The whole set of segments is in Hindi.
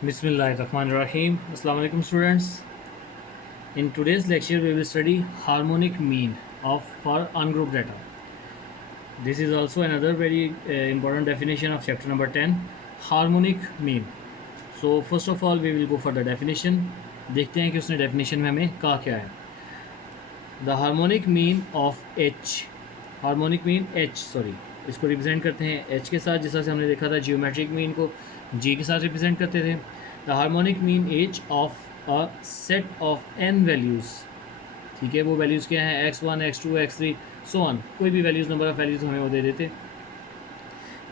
Bismillahirrahmanirrahim. Assalamu alaikum students. In today's lecture we will study harmonic mean of for ungrouped data. This is also another very important definition of chapter number 10, harmonic mean. So first of all we will go for the definition. देखते हैं कि उसने definition में हमें कहा क्या है. The harmonic mean of H, harmonic mean H इसको रिप्रेजेंट करते हैं H के साथ, जैसा से हमने देखा था जियोमेट्रिक मीन को G के साथ रिप्रेजेंट करते थे. The harmonic mean H of a set of n values. ठीक है, वो वैल्यूज़ क्या हैं, x1 x2 x3 so on, कोई भी वैल्यूज़ नंबर ऑफ वैल्यूज़ हमें वो दे देते.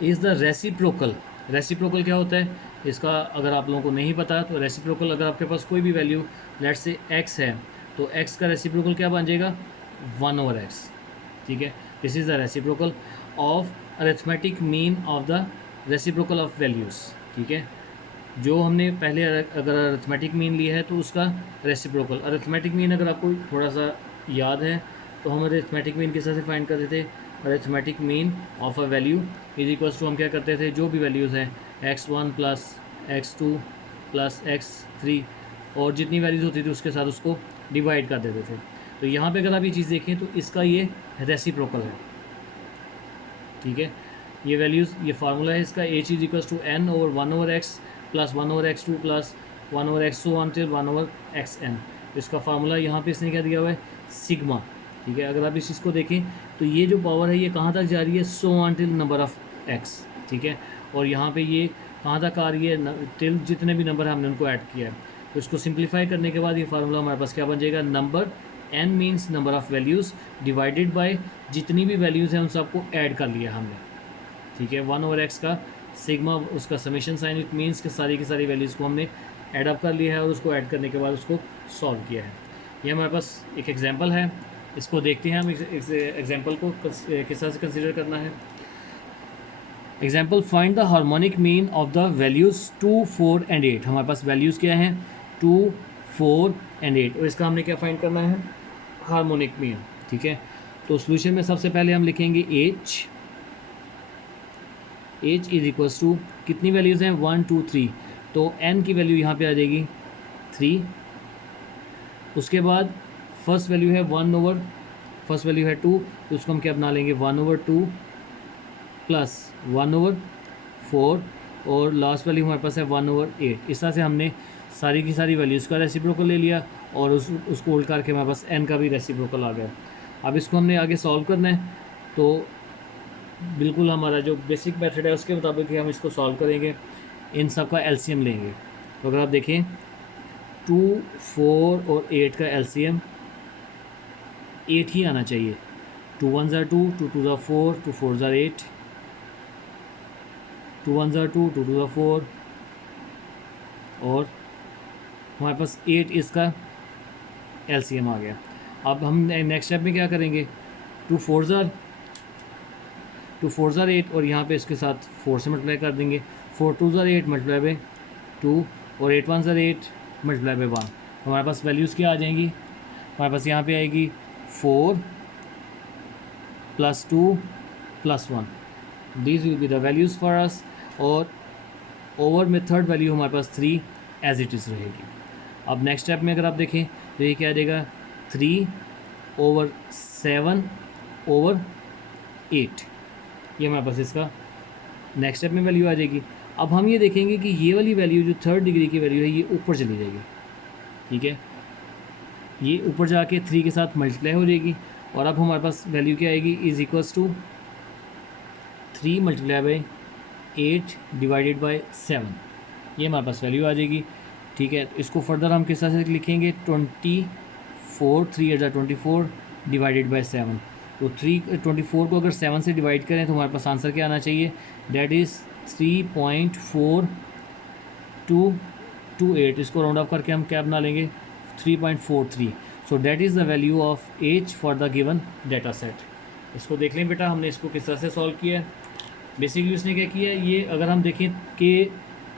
Is the reciprocal. रेसिप्रोकल क्या होता है इसका अगर आप लोगों को नहीं पता तो रेसिप्रोकल, अगर आपके पास कोई भी वैल्यू लेट्स से x है तो x का रेसिप्रोकल क्या बन जाएगा 1/x. ठीक है, this is the reciprocal of arithmetic mean of the reciprocal of values. ठीक है, जो हमने पहले अगर अरिथमेटिक मीन लिया है तो उसका रेसिप्रोकल. अरिथमेटिक मीन अगर आपको थोड़ा सा याद है तो हम अरिथमेटिक मीन किस तरह से फाइंड करते थे. Arithmetic mean of a value is equals to हम क्या करते थे, जो भी वैल्यूज़ हैं x1 plus x2 plus x3 और जितनी वैल्यूज़ होती थी उसके साथ उसको डिवाइड कर देते थे. तो यहाँ पे अगर आप ये चीज़ देखें तो इसका ये रेसिप्रोकल है. ठीक है, ये वैल्यूज़, ये फार्मूला है इसका, h is equals to n over 1/x plus 1/x2 plus 1/x so on till 1/xn. इसका फार्मूला यहाँ पे इसने क्या दिया हुआ है, सिग्मा. ठीक है, अगर आप इस चीज़ को देखें तो ये जो पावर है ये कहाँ तक जा रही है, सो on till number of x. ठीक है, और यहाँ पे ये कहाँ तक आ रही है, टिल जितने भी नंबर हमने उनको ऐड किया है. तो इसको सिंप्लीफाई करने के बाद ये फार्मूला हमारे पास क्या बन जाएगा, number n means number of values divided by जितनी भी वैल्यूज़ हैं उन सबको ऐड कर लिया हमने. ठीक है, 1/x का सिग्मा उसका समेशन साइन, इट मीन्स कि सारी की सारी वैल्यूज़ को हमने ऐड अप कर लिया है और उसको ऐड करने के बाद उसको सॉल्व किया है. ये हमारे पास एक एग्जांपल है, इसको देखते हैं हम इस एग्जांपल को किस तरह से कंसीडर करना है. Example, find the harmonic mean of the values 2, 4 and 8. हमारे पास वैल्यूज़ क्या हैं 2, 4 एंड 8 और इसका हमने क्या फाइंड करना है, हार्मोनिक मीन. ठीक है, तो सोल्यूशन में सबसे पहले हम लिखेंगे h इज इक्वल्स टू कितनी वैल्यूज़ हैं 1, 2, 3. तो n की वैल्यू यहाँ पे आ जाएगी 3. उसके बाद फर्स्ट वैल्यू है 1/, फर्स्ट वैल्यू है 2 तो उसको हम क्या बना लेंगे 1/2 प्लस 1/4 और लास्ट वैल्यू हमारे पास है 1/8. इस तरह से हमने सारी की सारी वैल्यूज़ का रेसिप्रोकल ले लिया और उसको उल्ट करके हमारे पास n का भी रेसिप्रोकल आ गया. अब इसको हमने आगे सॉल्व करना है तो बिल्कुल हमारा जो बेसिक मेथड है उसके मुताबिक ही हम इसको सॉल्व करेंगे. इन सब का एलसीएम लेंगे. तो अगर आप देखें 2, 4 और 8 का एलसीएम 8 ही आना चाहिए. 2 1 ज़ा 2, 2 2 ज़ा 4, 2 4 ज़ा 8, 2 1 ज़ा 2, 2 2 ज़ा 4 और हमारे पास 8 इसका एलसीएम आ गया. अब हम नेक्स्ट स्टेप में क्या करेंगे, 2 4 ज़ा 8 और यहाँ पे इसके साथ 4 से मल्टीप्लाई कर देंगे. 4 2 ज़ा 8 मल्टीप्लाई बाई 2 और 8 1 ज़ा 8 मल्टीप्लाई बाई 1. हमारे पास वैल्यूज़ क्या आ जाएंगी, हमारे पास यहाँ पे आएगी 4 + 2 + 1. These will be the values for us. और ओवर में थर्ड वैल्यू हमारे पास 3 एज इट इज़ रहेगी. अब नेक्स्ट स्टेप में अगर आप देखें तो ये क्या आ जाएगा 3/7/8. ये हमारे पास इसका नेक्स्ट स्टेप में वैल्यू आ जाएगी. अब हम ये देखेंगे कि ये वाली वैल्यू जो थर्ड डिग्री की वैल्यू है ये ऊपर चली जाएगी. ठीक है, ये ऊपर जाके 3 के साथ मल्टीप्लाई हो जाएगी और अब हमारे पास वैल्यू क्या आएगी, is equals to 3 × 8 divided by 7. ये हमारे पास वैल्यू आ जाएगी. ठीक है, इसको फर्दर हम किस तरह से लिखेंगे 24, 3 × 24 डिवाइडेड बाई 7. तो 24 को अगर 7 से डिवाइड करें तो हमारे पास आंसर क्या आना चाहिए, डैट इज़ 3.4228. इसको राउंड ऑफ करके हम क्या बना लेंगे 3.43. So that is the value of h for the given data set. इसको देख लें बेटा, हमने इसको किस तरह से सॉल्व किया है. बेसिकली उसने क्या किया, ये अगर हम देखें कि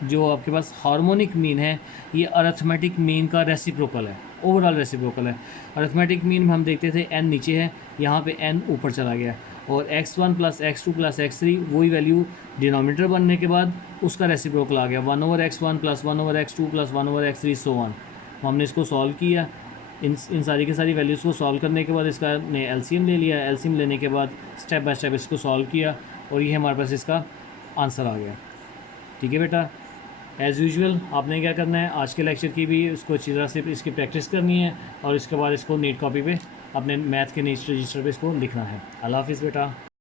जो आपके पास हार्मोनिक मीन है ये अरिथमेटिक मीन का रेसिप्रोकल है, ओवरऑल रेसिप्रोकल है. अरिथमेटिक मीन में हम देखते थे n नीचे है, यहाँ पे n ऊपर चला गया और x1 plus x2 plus x3 वही वैल्यू डिनोमिनेटर बनने के बाद उसका रेसिप्रोकल आ गया 1/x1 plus 1/x2 plus 1/x3 so on. हमने इसको सॉल्व किया, इन सारी की सारी वैल्यूज़ को सॉल्व करने के बाद इसका ने एलसीएम ले लिया, एलसीएम लेने के बाद स्टेप बाय स्टेप इसको सॉल्व किया और ये हमारे पास इसका आंसर आ गया। ठीक है बेटा, एज़ यूजुअल आपने क्या करना है, आज के लेक्चर की भी इसको अच्छी तरह से इसकी प्रैक्टिस करनी है और इसके बाद इसको नीट कॉपी पे अपने मैथ के नीट रजिस्टर पे इसको लिखना है। अल्लाह हाफिज़ बेटा।